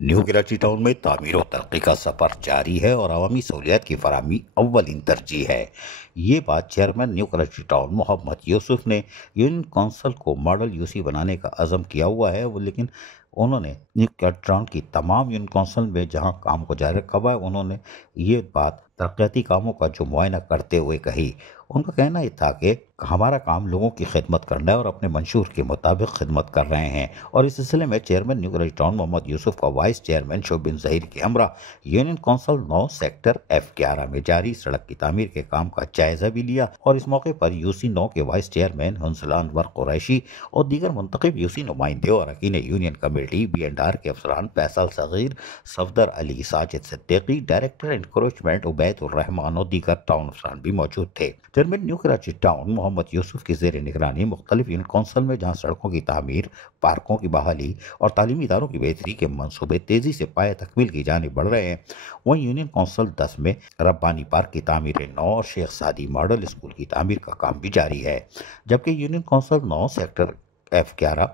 New Karachi town में तामीर और तरक्की का सफर जारी है और अवामी सहूलियात की फराहमी अव्वलीन तरजीह है। ये बात chairman new Karachi town Mohammad Yusuf ने यूनियन काउंसिल को मॉडल यूसी बनाने का अज़म किया हुआ है। लेकिन उन्होंने न्यू कराची टाउन की तमाम यूनियन काउंसिल में जहां काम को जारी रखा हुआ है, उन्होंने ये बात तरक्याती कामों का जो मुआयना करते हुए कही। उनका कहना ये था कि हमारा काम लोगों की खिदमत करना है और अपने मंशूर के मुताबिक खिदमत कर रहे हैं। और इस सिलसिले में chairman new Karachi town Mohammad Yusuf का वाइस चेयरमैन शोब बिन ज़हीर के हमरा यूनियन काउंसिल 9 सेक्टर F11 में जारी सड़क की तामीर के काम का जायजा भी लिया। और इस मौके पर यूसी 9 के वाइस चेयरमैन हंसलान वर्क कुरैशी और दीगर मुंतखब यूसी नुमाइंदे और अरकान यूनियन कमेटी B&R के अफसरान फैसल सगीर, सफदर अली, साजिद सिद्दीकी, डायरेक्टर एनक्रोचमेंट उबैदुर रहमान और दीगर टाउन अफसरान भी मौजूद थे। Chairman new Karachi town Mohammad Yusuf की ज़ेर निगरानी मुख्तलिफ यूनियन काउंसिल में जहाँ सड़कों की तामीर, पार्कों की बहाली और तालीमी इदारों की बेहतरी के मंसूबे तेज़ी से पाए तकमील की जानिब बढ़ रहे हैं, वहीं यूनियन काउंसिल 10 में रब्बानी पार्क की तामीर 9 और शेख सादी मॉडल स्कूल की तामीर का काम भी जारी है। जबकि यूनियन काउंसिल 9 सेक्टर F11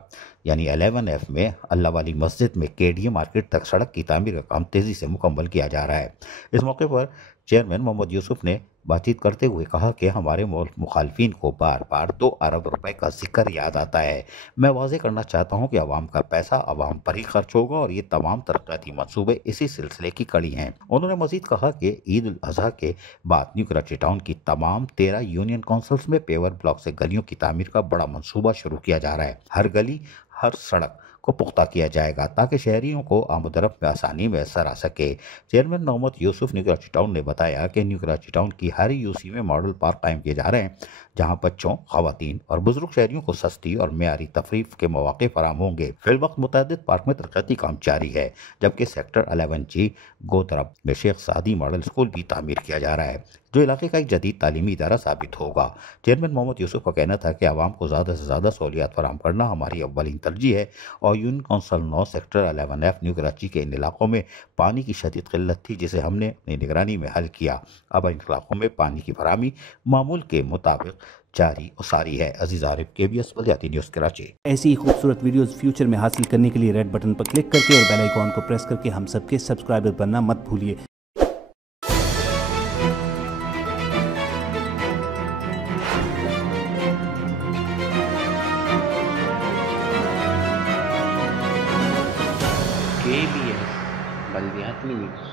यानी 11F में अल्लाह वाली मस्जिद में केडीए मार्केट तक सड़क की तामीर का काम तेज़ी से मुकम्मल किया जा रहा है। इस मौके पर चेयरमैन मोहम्मद यूसुफ ने बातचीत करते हुए कहा कि हमारे मुखालफिन को बार बार 2 अरब रुपए का जिक्र याद आता है। मैं वाज़े करना चाहता हूँ कि अवाम का पैसा अवाम पर ही खर्च होगा और ये तमाम तरक्याती मंसूबे इसी सिलसिले की कड़ी हैं। उन्होंने मजीद कहा कि ईद उल अजहा के बाद न्यू कराची टाउन की तमाम 13 यूनियन काउंसिल्स में पेवर ब्लॉक से गलियों की तामीर का बड़ा मंसूबा शुरू किया जा रहा है। हर गली, हर सड़क को पुख्ता किया जाएगा ताकि शहरियों को आमदरफ्त में आसानी मैसर आ सके। Chairman Mohammad Yusuf new Karachi town ने बताया कि न्यू कराची टाउन की हर यूसी में मॉडल पार्क कायम किए जा रहे हैं, जहां बच्चों, खवातीन और बुजुर्ग शहरियों को सस्ती और मेयारी तफरीफ के मौके फराम होंगे। फिलवक्त मुतअद्दिद पार्क में तरक्याती काम जारी है, जबकि सेक्टर 11G गोदरब में शेख सादी मॉडल स्कूल भी तामीर किया जा रहा है, जो इलाके का एक जदीद तालीमी इदारा साबित होगा। चेयरमैन मोहम्मद यूसुफ का कहना था कि आवाम को ज़्यादा से ज़्यादा सहूलियात फराम करना हमारी अव्वलीन तरजीह है और union council 9 sector 11F new Karachi के इन इलाकों में पानी की शदीद किल्लत थी, जिसे हमने अपनी निगरानी में हल किया। अब इन इलाकों में पानी की फराहमी मामूल के मुताबिक जारी और सारी है। अजीज आरिफ, KBS बल्दियाती न्यूज़ कराची। ऐसी ही खूबसूरत वीडियोस फ्यूचर में हासिल करने के लिए रेड बटन पर क्लिक करके और बेल आइकॉन को प्रेस करके हम सबके सब्सक्राइबर बनना मत भूलिए। KBS बल्दियाती न्यूज़।